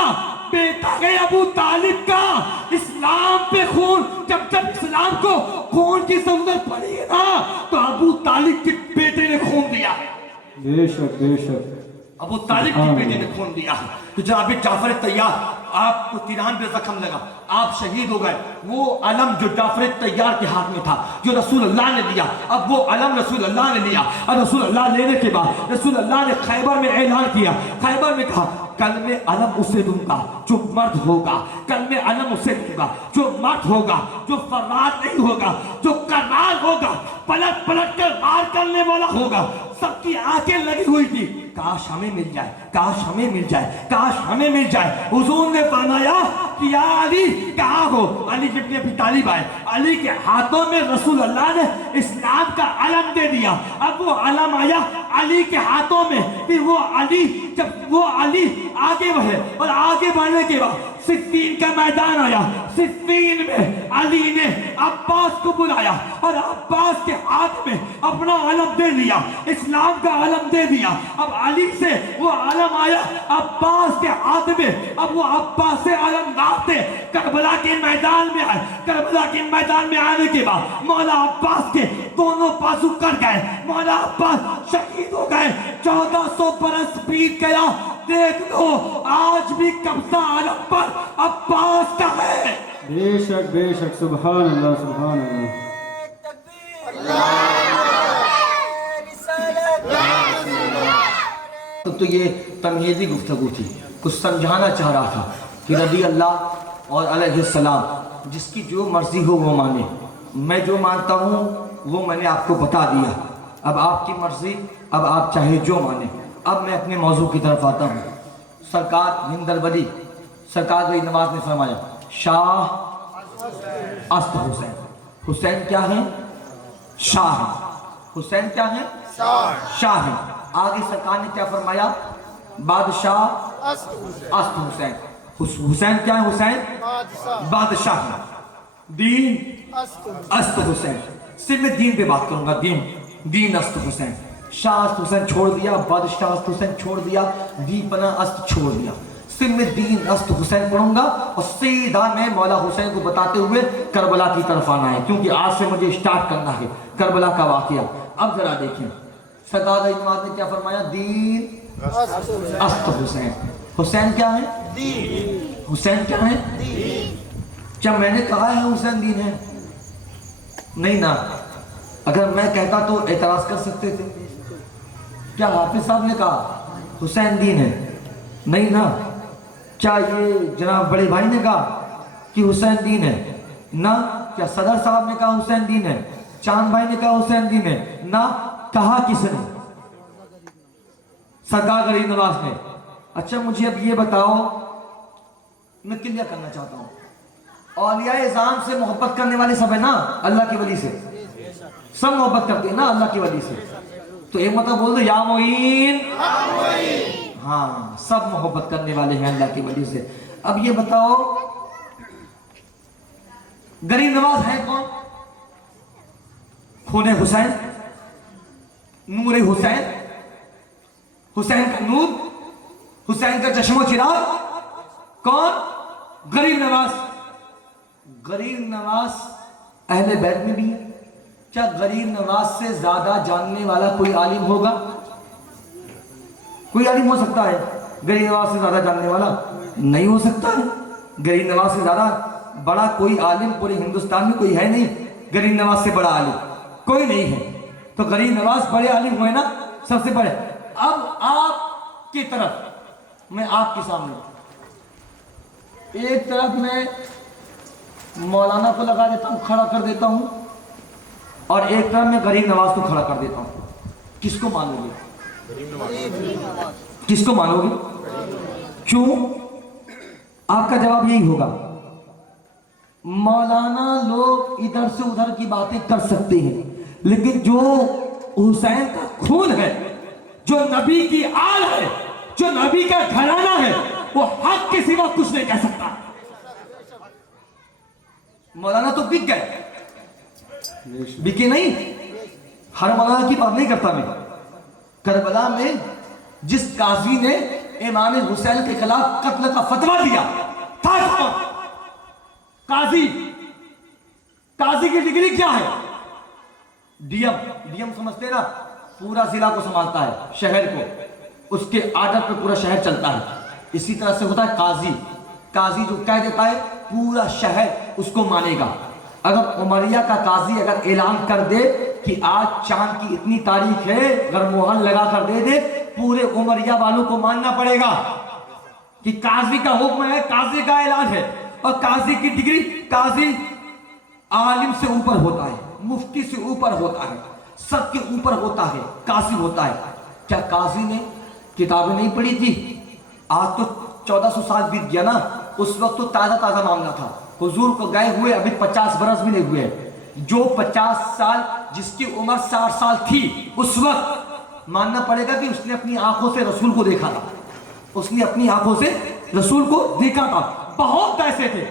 بیٹا ہے ابو طالب کا. اسلام پہ خون, جب اسلام کو خون کی ضرورت پڑی ہے نا تو ابو طالب کے بیٹے نے خون دیا ہے. بے شک بے شک. ابو طالب کے بیٹے نے خون دیا ہے. تو جناب جعفر طیار آپ کو 93 زخم لگا, آپ شہید ہو گئے. وہ علم جو جعفر طیار کے ہاتھ میں تھا جو رسول اللہ نے دیا, اب وہ علم رسول اللہ نے لیا. اور رسول اللہ لینے کے بعد رسول اللہ نے خیبر میں اعلان کیا, خیبر میں کہا کل میں علم اسے دوں گا جو مرد ہوگا, کل میں علم اسے دوں گا جو مرد ہوگا, جو فرار نہیں ہوگا, جو کرار ہوگا, پلٹ پلٹ کر وار کرنے والا ہوگا. سب کی آنکھیں لگی ہوئی تھی, کاش ہمیں مل جائے, کاش ہمیں مل جائے, کاش ہمیں مل جائے. حضور نے فرمایا کہ یا علی کہاں ہو؟ علی ابن ابی طالب آئے, علی کے ہاتھوں میں رسول اللہ نے اسلام کا علم دے دیا. اب وہ علم آیا علی کے ہاتھوں میں, پھر وہ علی جب وہ علی آگے بڑھے اور آگے بڑھنے کے بعد صفین کا میدان آیا. صفین میں علی نے عباس کو بلایا اور عباس کے ہاتھ میں اپنا علم دے دیا, اسلام کا علم دے دیا. اب علی سے وہ علم آیا عباس کے ہاتھ میں, اب وہ عباس سے علم لاتے کربلا کے میدان میں آئے. کربلا کے میدان میں آنے کے بعد مولا عباس کے دونوں بازو کٹ گئے, مولا عباس شہید ہو گئے. 1400 برس بیت گیا, دیکھ لو آج بھی قبضہ علم پر عباس کا ہے. بے شک بے شک. سبحان اللہ سبحان اللہ. تو یہ تمہیدی گفتگو تھی, کچھ سمجھانا چاہ رہا تھا کہ رضی اللہ اور علیہ السلام جس کی جو مرضی ہو وہ مانے. میں جو مانتا ہوں وہ میں نے آپ کو بتا دیا, اب آپ کی مرضی, اب آپ چاہے جو مانے. اب میں اپنے موضوع کی طرف آتا ہوں. سرکار ہند الولی سرکار ولی نواز نے فرمایا شاہ است حسین. حسین کیا ہے؟ شاہ ہے. حسین کیا ہے؟ شاہ ہے. آگے سرکار نے کیا فرمایا؟ بادشاہ است حسین. حسین کیا ہے؟ حسین بادشاہ ہے. دین است حسین. صرف میں دین پہ بات کروں گا. دین است حسین. شاہ است حسین چھوڑ دیا, بادشاہ است حسین چھوڑ دیا, دیپنا است چھوڑ دیا. صرف میں دین است حسین پڑھوں گا اور سیدھا میں مولا حسین کو بتاتے ہوئے کربلا کی طرف آنا ہے, کیونکہ آج سے مجھے اسٹارٹ کرنا ہے کربلا کا واقعہ. اب ذرا دیکھیں سرکار نے کیا فرمایا؟ دین است حسین. حسین کیا ہے؟ حسین کیا ہے؟ کیا میں نے کہا ہے حسین دین ہے؟ نہیں نا. اگر میں کہتا تو اعتراض کر سکتے تھے. کیا حافظ صاحب نے کہا حسین دین ہے؟ نہیں نا. کیا یہ جناب بڑے بھائی نے کہا کہ حسین دین ہے؟ نہ. کیا صدر صاحب نے کہا حسین دین ہے؟ چاند بھائی نے کہا حسین دین ہے؟ نہ. کہا کس نے؟ سرکار غریب نواز نے. اچھا مجھے اب یہ بتاؤ, میں کلیئر کرنا چاہتا ہوں, اولیاء اعظام سے محبت کرنے والے سب ہیں نا اللہ کی ولی سے؟ سب محبت کرتے ہیں نا اللہ کی ولی سے؟ تو ایک مطلب بول دو یا معین. ہاں سب محبت کرنے والے ہیں اللہ کی ولی سے. اب یہ بتاؤ غریب نواز ہے کون؟ خون حسین, نور حسین, حسین کا نور, حسین کا چشم و چراغ. کون؟ غریب نواز. غریب نواز اہل بیت میں بھی ہے. کیا غریب نواز سے زیادہ جاننے والا کوئی عالم ہوگا؟ کوئی عالم ہو سکتا ہے غریب نواز سے زیادہ جاننے والا؟ نہیں ہو سکتا ہے. غریب نواز سے زیادہ بڑا کوئی عالم پورے ہندوستان میں کوئی ہے نہیں. غریب نواز سے بڑا عالم کوئی نہیں ہے. تو غریب نواز بڑے عالم ہوئے نا, سب سے بڑے. اب آپ کی طرف میں آپ کے سامنے ایک طرف میں مولانا کو لگا دیتا ہوں, کھڑا کر دیتا ہوں, اور ایک طرف میں غریب نواز کو کھڑا کر دیتا ہوں. کس کو مانو گے؟ کس کو مانو گے؟ کیوں؟ آپ کا جواب یہی ہوگا, مولانا لوگ ادھر سے ادھر کی باتیں کر سکتے ہیں, لیکن جو حسین کا خون ہے, جو نبی کی آل ہے, جو نبی کا گھرانہ ہے, وہ حق کے سوا کچھ نہیں کہہ سکتا. مولانا تو بک گئے, بکے نہیں. ہر مولانا کی بات نہیں کرتا میں. کربلا میں جس قاضی نے امام حسین کے خلاف قتل کا فتویٰ دیا تھا کون؟ قاضی. قاضی کی ڈگری کیا ہے؟ ڈی ایم سمجھتے نا, پورا ضلع کو سنبھالتا ہے, شہر کو, اس کے آرڈر پہ پورا شہر چلتا ہے. اسی طرح سے ہوتا ہے قاضی. قاضی جو کہہ دیتا ہے پورا شہر اس کو مانے گا. اگر عمریہ کا قاضی اگر اعلان کر دے کہ آج چاند کی اتنی تاریخ ہے, اگر مہر لگا کر دے دے, پورے عمریہ والوں کو ماننا پڑے گا کہ قاضی کا حکم ہے, قاضی کا اعلان ہے. اور قاضی کی ڈگری, قاضی عالم سے اوپر ہوتا ہے, مفتی سے اوپر ہوتا ہے, سب کے اوپر ہوتا ہے, قاضی ہوتا ہے. کیا قاضی نے کتابیں نہیں پڑھی تھی؟ آج تو 1400 سال بیت گیا نا, اس وقت تو تازہ معاملہ تھا. حضور کو گئے ہوئے ابھی 50 برس بھی نہیں ہوئے. جو 50 سال جس کی عمر 60 سال تھی, اس وقت ماننا پڑے گا کہ اس نے اپنی آنکھوں سے رسول کو دیکھا تھا. اس نے اپنی آنکھوں سے رسول کو دیکھا تھا. بہت ایسے تھے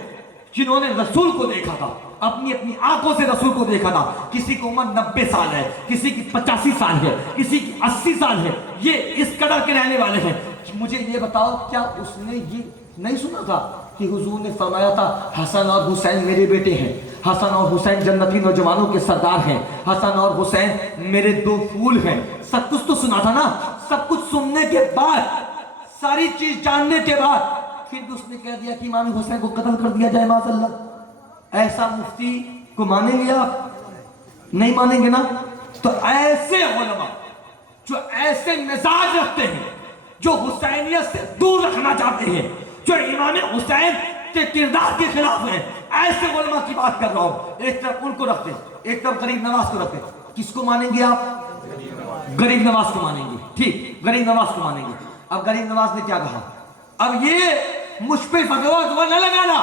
جنہوں نے رسول کو دیکھا تھا, اپنی آنکھوں سے رسول کو دیکھا تھا. کسی کی عمر 90 سال ہے, کسی کی 85 سال ہے, کسی کی 80 سال ہے. یہ اس قدر کے رہنے والے ہیں. مجھے یہ بتاؤ, کیا اس نے یہ نہیں سنا تھا کہ حضور نے فرمایا تھا حسن اور حسین میرے بیٹے ہیں, حسن اور حسین جنتی نوجوانوں کے سردار ہیں, حسن اور حسین میرے 2 پھول ہیں. سب کچھ تو سنا تھا نا. سب کچھ سننے کے بعد, ساری چیز جاننے کے بعد, پھر اس نے کہہ دیا کہ امام حسین کو قتل کر دیا جائے معاذ اللہ. ایسا مفتی کو مانیں گے آپ؟ نہیں مانیں گے نا. تو ایسے علماء جو ایسے مزاج رکھتے ہیں, جو حسینیت سے دور رکھنا چاہتے ہیں, جو امام حسین کے کردار کے خلاف ہیں, ایسے علماء کی بات کر رہا ہوں. ایک طرف ان کو رکھتے, ایک طرف غریب نواز کو رکھتے. کس کو مانیں گے آپ؟ غریب نواز کو مانیں گے. ٹھیک, غریب نواز کو مانیں گے. اب غریب نواز نے کیا کہا؟ اب یہ مجھ پہ فتویٰ نہ لگانا,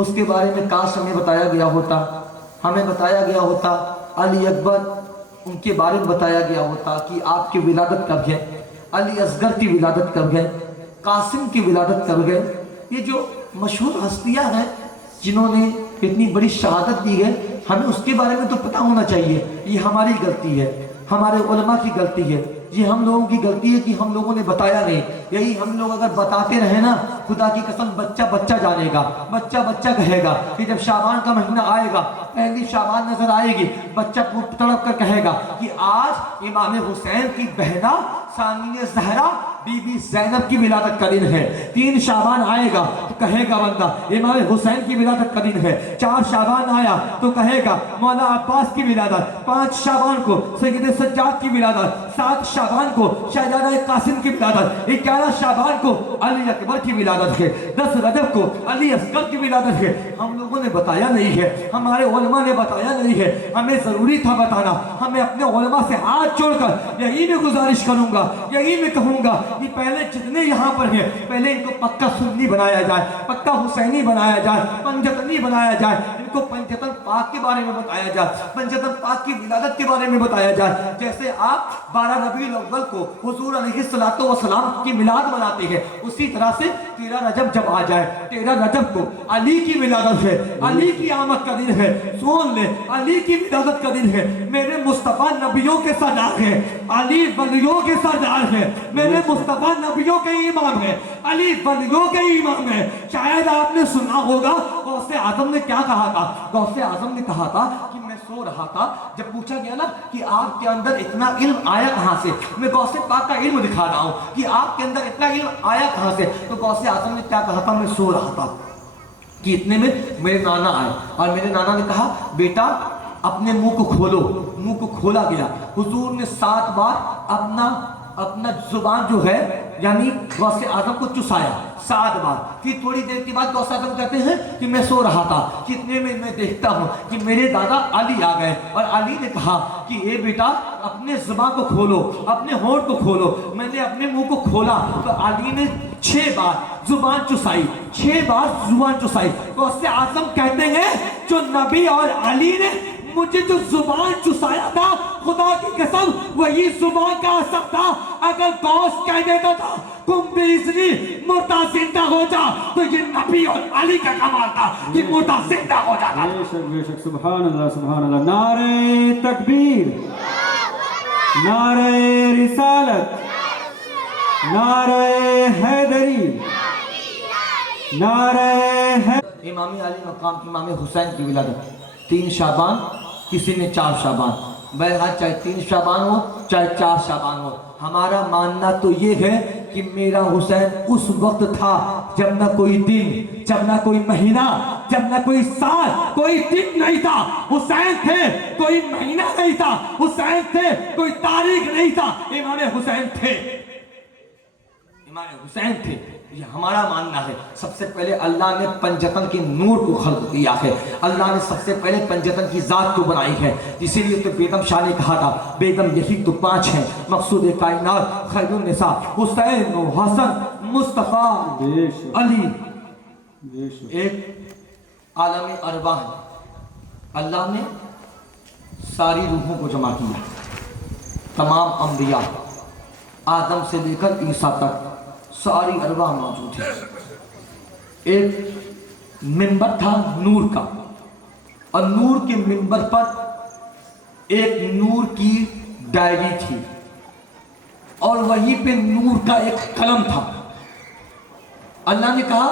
اس کے بارے میں کاش ہمیں بتایا گیا ہوتا علی اکبر ان کے بارے میں بتایا گیا ہوتا کہ آپ کی ولادت کب ہے، علی اصغر کی ولادت کب ہے، قاسم کی ولادت کب ہے۔ یہ جو مشہور ہستیاں ہیں جنہوں نے اتنی بڑی شہادت دی ہے، ہمیں اس کے بارے میں تو پتہ ہونا چاہیے۔ یہ ہماری غلطی ہے، ہمارے علماء کی غلطی ہے، یہ ہم لوگوں کی غلطی ہے کہ ہم لوگوں نے بتایا نہیں۔ یہی ہم لوگ اگر بتاتے رہے نا، خدا کی قسم بچہ جانے گا، بچہ کہے گا کہ جب شعبان کا مہینہ آئے گا، پہلی شعبان نظر آئے گی، بچہ تڑپ کر کہے گا کہ آج امام حسین کی بہنا ثانیہ زہرا بی بی زینب کی ولادت کا دن ہے۔ 3 شعبان آئے گا تو کہے گا بندہ امام حسین کی ولادت کا دن ہے۔ 4 شعبان آیا تو کہے گا مولا عباس کی ولادت، 5 شعبان کو سید سجاد کی ولادت، 7 شعبان کو شہزادہ قاسم کی ولادت، 11 شعبان کو علی اکبر کی ولادت ہے، 10 رجب کو علی اصغر کی ولادت ہے۔ ہم لوگوں نے بتایا نہیں ہے، ہمارے علماء نے بتایا نہیں ہے، ہمیں ضروری تھا بتانا۔ ہمیں اپنے علماء سے ہاتھ جوڑ کر یہی میں گزارش کروں گا، یہی میں کہوں گا کہ پہلے جتنے یہاں پر ہیں پہلے ان کو پکا سنی بنایا جائے، پکا حسینی بنایا جائے، پنجتنی بنایا جائے، ان کو پنجتن پاک کے بارے میں بتایا جائے، پنجتن پاک کی ولادت کے بارے میں بتایا جائے۔ جیسے آپ 12 ربیع الاول کو حضور علیہ السلام کی میلاد مناتے ہیں، اسی طرح سے 13 رجب جب آ جائے، 13 رجب کو علی کی ولادت ہے، علی کی آمد کا دن ہے، سن لے علی کی ولادت کا دن ہے۔ میرے مصطفیٰ نبیوں کے سردار ہیں، علی ولیوں کے سردار ہیں، میرے مصطفیٰ نبیوں کے امام ہیں، علی ولیوں کے امام ہیں۔ شاید آپ نے سنا ہوگا غوث اعظم نے کیا کہا تھا۔ غوث اعظم نے کہا تھا کہ میں سو رہا تھا، جب پوچھا گیا نا کہ آپ کے اندر اتنا علم آیا کہاں سے، میں غوث پاک کا علم دکھا رہا ہوں کہ آپ کے اندر اتنا علم آیا کہاں سے، تو غوث اعظم نے کیا کہا تھا، میں سو رہا تھا کہ اتنے میں میرے نانا آئے اور میرے نانا نے کہا بیٹا اپنے منہ کو کھولو۔ منہ کو کھولا گیا، حضور نے 7 بار اپنا زبان جو ہے یعنی غوث اعظم کو چسایا 7 بار۔ پھر تھوڑی دیر کے بعد غوث اعظم کہتے ہیں کہ میں سو رہا تھا، کتنے میں میں دیکھتا ہوں کہ میرے دادا علی آ گئے اور علی نے کہا کہ اے بیٹا اپنے زبان کو کھولو، اپنے ہونٹ کو کھولو۔ میں نے اپنے منہ کو کھولا تو علی نے 6 بار زبان چسائی، 6 بار زبان چسائی۔ غوث اعظم کہتے ہیں جو نبی اور علی نے مجھے جو زبان چسایا تھا، خدا کی قسم وہی زبان کا اثر تھا۔ اگر غوث کہہ دیتا تھا تم بیزنی مردہ زندہ ہو جا، تو یہ نبی اور علی کا کمال تھا کہ مردہ زندہ ہو جاتا۔ بے شک سبحان اللہ سبحان اللہ۔ نعرہ تکبیر، نعرہ رسالت، نعرہ حیدری، نعرہ امام علی مقام امام حسین کی ولادت 3 شعبان، کسی نے 4 شعبان، بہرحال چاہے 3 شعبان ہو چاہے 4 شعبان ہو، ہمارا ماننا تو یہ ہے کہ میرا حسین اس وقت تھا جب نہ کوئی دن، جب نہ کوئی مہینہ، جب نہ کوئی سال، کوئی دن نہیں تھا، حسین تھے، کوئی مہینہ نہیں تھا، حسین تھے، کوئی تاریخ نہیں تھا، امام حسین تھے، امام حسین تھے۔ یہ ہمارا ماننا ہے۔ سب سے پہلے اللہ نے پنجتن کے نور کو خلق کیا ہے، اللہ نے سب سے پہلے پنجتن کی ذات کو بنائی ہے۔ اسی لیے تو بیگم شاہ نے کہا تھا بیگم یہی تو 5 ہیں، مقصود کائنات، خیر النساء، حسین و حسن، مصطفیٰ، علی۔ ایک عالم ارواح ہے، اللہ نے ساری روحوں کو جمع کیا، تمام انبیاء آدم سے لے کر عیسیٰ تک ساری ارواح موجود ہے۔ ایک منبر تھا نور کا، اور نور کے منبر پر ایک نور کی ڈائری تھی، اور وہیں پہ نور کا ایک قلم تھا۔ اللہ نے کہا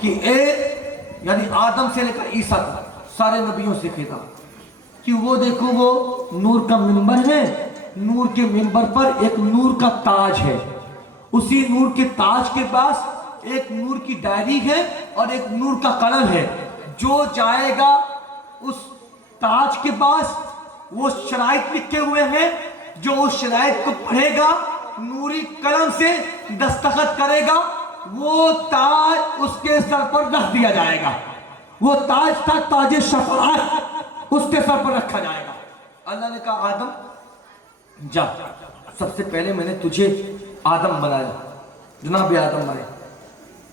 کہ یعنی آدم سے لے کر عیسیٰ تک سارے نبیوں سے کہتا کہ وہ دیکھو وہ نور کا منبر ہے، نور کے منبر پر ایک نور کا تاج ہے، اسی نور کے تاج کے پاس ایک نور کی ڈائری ہے اور ایک نور کا قلم ہے۔ جو جائے گا اس تاج کے پاس وہ شرائط لکھے ہوئے ہیں، جو اس شرائط کو پڑھے گا نوری قلم سے دستخط کرے گا، وہ تاج اس کے سر پر رکھ دیا جائے گا۔ وہ تاج تھا تاج شفاعت، اس کے سر پر رکھا جائے گا۔ اللہ نے کہا آدم جا، سب سے پہلے میں نے تجھے آدم بنایا، جناب آدم آئے،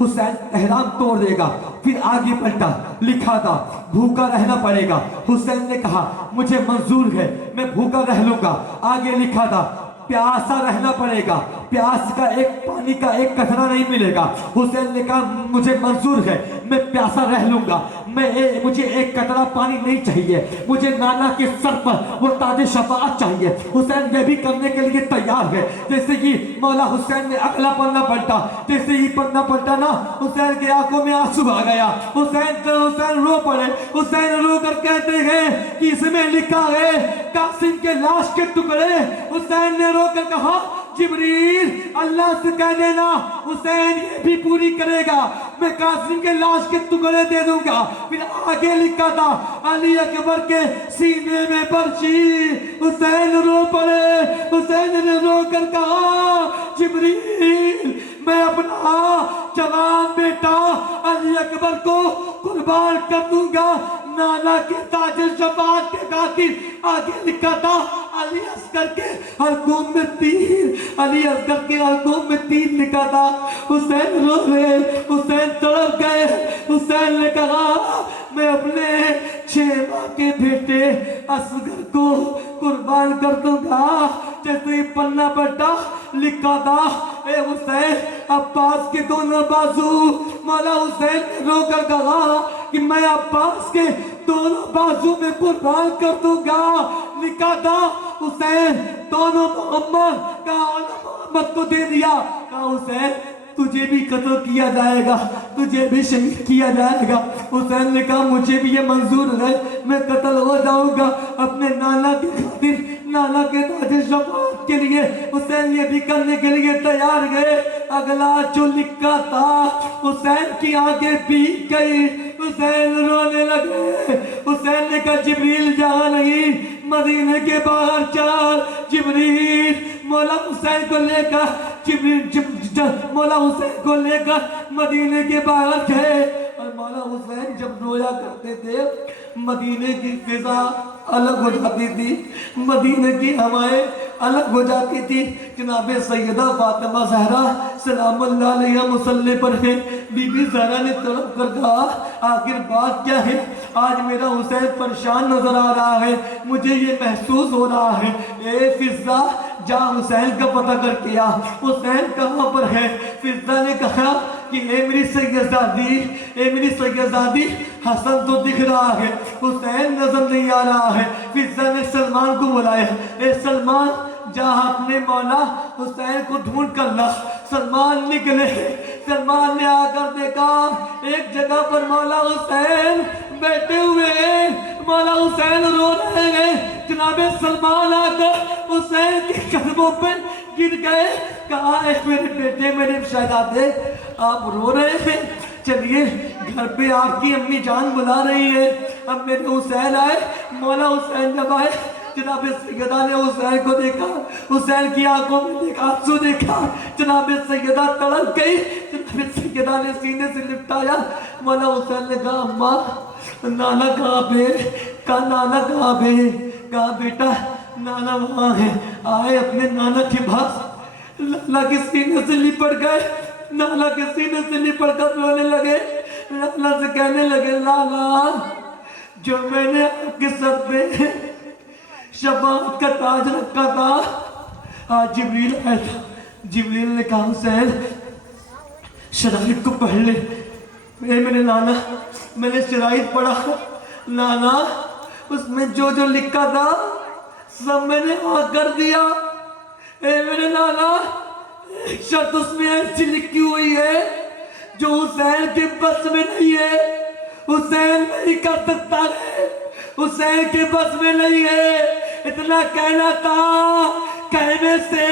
حسین احرام توڑ دے گا. پھر آگے پلٹا, لکھا تھا بھوکا رہنا پڑے گا. حسین نے کہا مجھے منظور ہے, میں بھوکا رہ لوں گا. آگے لکھا تھا پیاسا رہنا پڑے گا, پیاس کا پانی کا ایک قطرہ نہیں ملے گا. حسین نے کہا مجھے منظور ہے, میں پیاسا رہ لوں گا, مجھے ایک قطرہ پانی نہیں چاہیے, مجھے نانا کے سر پر وہ تاج شفاعت چاہیے. حسین یہ بھی کرنے کے لیے تیار ہے. جیسے کہ مولا حسین نے اگلا پنا پلٹا, جیسے ہی پنا پلٹا نا, حسین کے آنکھوں میں آنسو آ گیا. حسین رو پڑے. حسین رو کر کہتے ہیں کہ اس میں لکھا ہے قاسم کے لاش کے ٹکڑے. حسین نے رو کر کہا جبریل اللہ سے کہہ دینا حسین یہ بھی پوری کرے گا, میں قاسم کے لاش کے ٹکڑے دے دوں گا. پھر آگے لکھا تھا علی اکبر کے سینے میں برچی. حسین رو پڑے. حسین نے رو کر کہا جبریل میں اپنا جوان بیٹا علی اکبر کو قربان کر دوں گا نانا کے تاج شفاعت کے خاطر. آگے لکھا تھا علی اصغر کے حلقوم میں تیر, علی اصغر کے حلقوم میں تیر لکھا تھا. حسین رو گئے, حسین تڑپ گئے. حسین نے کہا میں اپنے 6 ماہ کے بیٹے اصغر کو قربان کر دوں گا. جیسے ہی پنا پلٹا لکھا تھا اے حسین عباس کے دونوں بازو. مولا حسین نے رو کر کہا کہ میں عباس کے دونوں بازو میں قربان کر دوں گا. لکھا تھا حسین دونوں محمد کو دے دیا. کہا حسین تجھے بھی قتل کیا جائے گا, تجھے بھی شہید کیا جائے گا. حسین نے کہا مجھے بھی یہ منظور ہے, میں قتل ہو جاؤں گا اپنے نانا کی خاطر, نانا کے تاج شفاعت کے لیے. حسین یہ بھی کرنے کے لیے تیار گئے. اگلا جو لکھا تھا حسین کی آنکھیں بھیگ گئی. حسین رونے لگے. حسین نے کہا جبریل جہاں نہیں مدینے کے باہر چل. جبریل مولا حسین کو لے کر مولا حسین کو لے کر مدینے کے باہر گئے. اور مولا حسین جب رویا کرتے تھے مدینے کی فضا الگ ہو جاتی تھی, مدینے کی ہوائیں الگ ہو جاتی تھی. جناب سیدہ فاطمہ زہرا سلام اللہ علیہ مصلی پر ہے. بی بی زہرا نے تڑپ کر کہا آخر بات کیا ہے, آج میرا حسین پریشان نظر آ رہا ہے, مجھے یہ محسوس ہو رہا ہے. اے فضہ جا حسین کا پتہ کر کے آ, حسین کہاں پر ہے. فضہ نے کہا کہ اے میری سیدزادی, اے میری سیدزادی حسن تو دکھ رہا ہے, حسین نظر نہیں آ رہا ہے. فضہ نے سلمان کو بلایا, اے سلمان جا اپنے مولا حسین کو ڈھونڈ کر لا. سلمان نکلے. سلمان نے آ کر دیکھا ایک جگہ پر مولا حسین بیٹھے ہوئے ہیں, مولا حسین رو رہے ہیں. جناب سلمان آ کر حسین کے قدموں پہ گر گئے. کہا اے میرے بیٹے میرے شہزادے آپ رو رہے ہیں, چلیے گھر پہ آپ کی امی جان بلا رہی ہے. اب میرے حسین آئے. مولا حسین جب آئے جناب سیدہ نے حسین کو دیکھا, حسین کی آنکھوں میں دیکھا, آنسو دیکھا. جناب سیدہ تڑپ گئی. جناب سیدہ نے سینے سے لپٹایا. مولا حسین نے کہا اماں نانا کہاں پہ. کہا نانا کہاں پہ. کہا بیٹا نانا وہاں ہے. آئے اپنے نانا کے پاس, نانا کے سینے سے لپٹ گئے. نانا کے سینے سے لپٹ کر رونے لگے. نانا سے کہنے لگے نانا جو میں نے آپ کے سر پہ شفاعت کا تاج رکھا تھا آج جبریل آیا تھا. جبریل نے کہا حسین شرائط کو پڑھ لے. اے میرے نانا میں نے شرائط پڑھا نانا, اس میں جو جو لکھا تھا سب میں نے ہاں کر دیا. اے میرے نانا ایک شرط اس میں ایسی لکھی ہوئی ہے جو حسین کے بس میں نہیں ہے, حسین نہیں کر سکتا ہے, حسین کے بس میں نہیں ہے. اتنا کہنا تھا, کہنے سے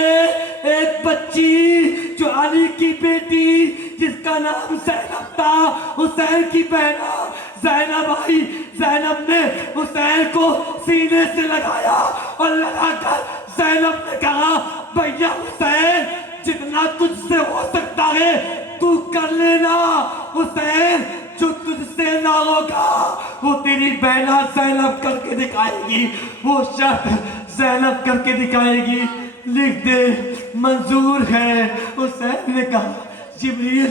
ایک بچی جو علی کی بیٹی جس کا نام زینب تھا, حسین کی بہنا زینب آئی. زینب نے حسین کو سینے سے لگایا اور لگا کر زینب نے کہا بھیا حسین جتنا تجھ سے ہو سکتا ہے تو کر لینا. حسین جو تجھ سے نہ ہوگا وہ تیری بہنا زینب کر کے دکھائے گی, وہ شرط زینب کر کے دکھائے گی. لکھ دے منظور ہے. حسین نے کہا جبریل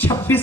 26